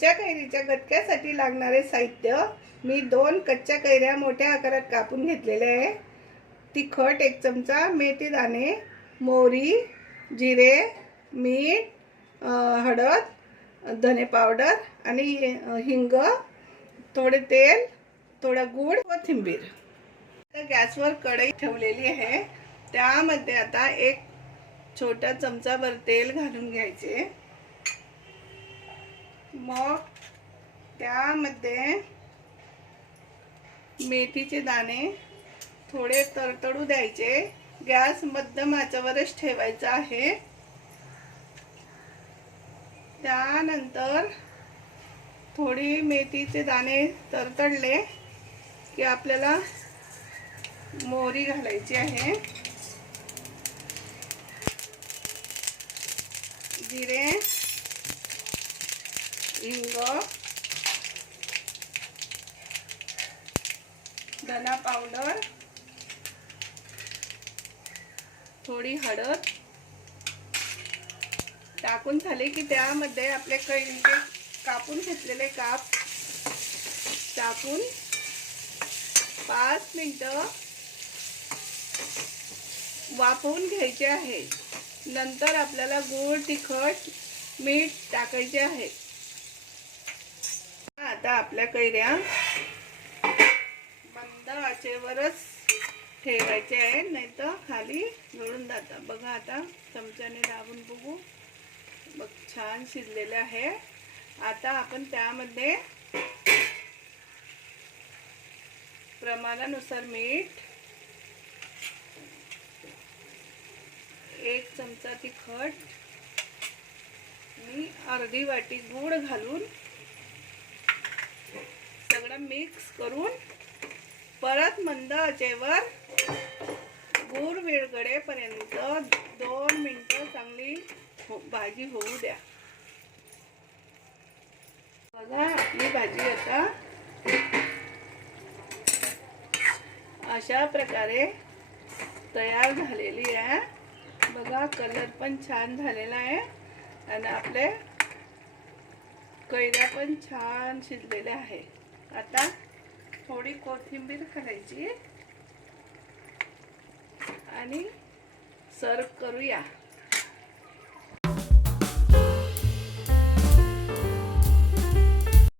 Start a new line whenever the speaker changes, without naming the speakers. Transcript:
कच्च्या कैरीच्या गटक्यासाठी लागणारे साहित्य मी दोन कच्च्या कैऱ्या मोठ्या आकारात कापून घेतलेले आहे. तिखट एक चमचा मेथी दाणे मोहरी जिरे मीठ हळद धने पावडर आणि हिंग थोडे तेल थोडा गूळ थिंबीर आता गॅसवर कढई ठेवलेली आहे. त्यामध्ये आता एक छोटा चमचाभर तेल घालून घ्यायचे. मग त्यामध्ये मेथीचे दाणे थोडे तडतडू द्यायचे. गॅस मध्यम आचेवरच ठेवायचा आहे. त्यानंतर थोडी मेथीचे दाणे तरतडले की आपल्याला मोहरी घालायची आहे. जिरे हिंग धना पावडर. थोडी हळद. टाकून झाले की त्यामध्ये आपले कैरीचे कापून घेतलेले काप. टाकून पाच मिनटं वाफवून घ्यायचे आहे. नंतर आपल्याला गूळ तिखट मीठ टाकायचे आहे. आपल्या कैऱ्या मंद आचेवरच ठेवायचे आहे नाही तर खाली गळून जातात. बघा आता चमच्याने दाबून बघू. बघ छान शिजलेले आहे. आता आपण त्यामध्ये प्रमाणानुसार मीठ एक चमचा तिखट आणि अर्धी वाटी गूळ घालून सगळं मिक्स करून परत मंद आचेवर गूळ वेळगडेपर्यंत दोन मिनटं चांगली हो- भाजी होऊ द्या. बघा आपली भाजी आता अशा प्रकारे तयार झालेली आहे. बघा कलर पण छान झालेला आहे. आणि आपले कैऱ्या पण छान शिजलेल्या आहे आता थोडी कोथिंबीर घालायची. आणि सर्व करूया.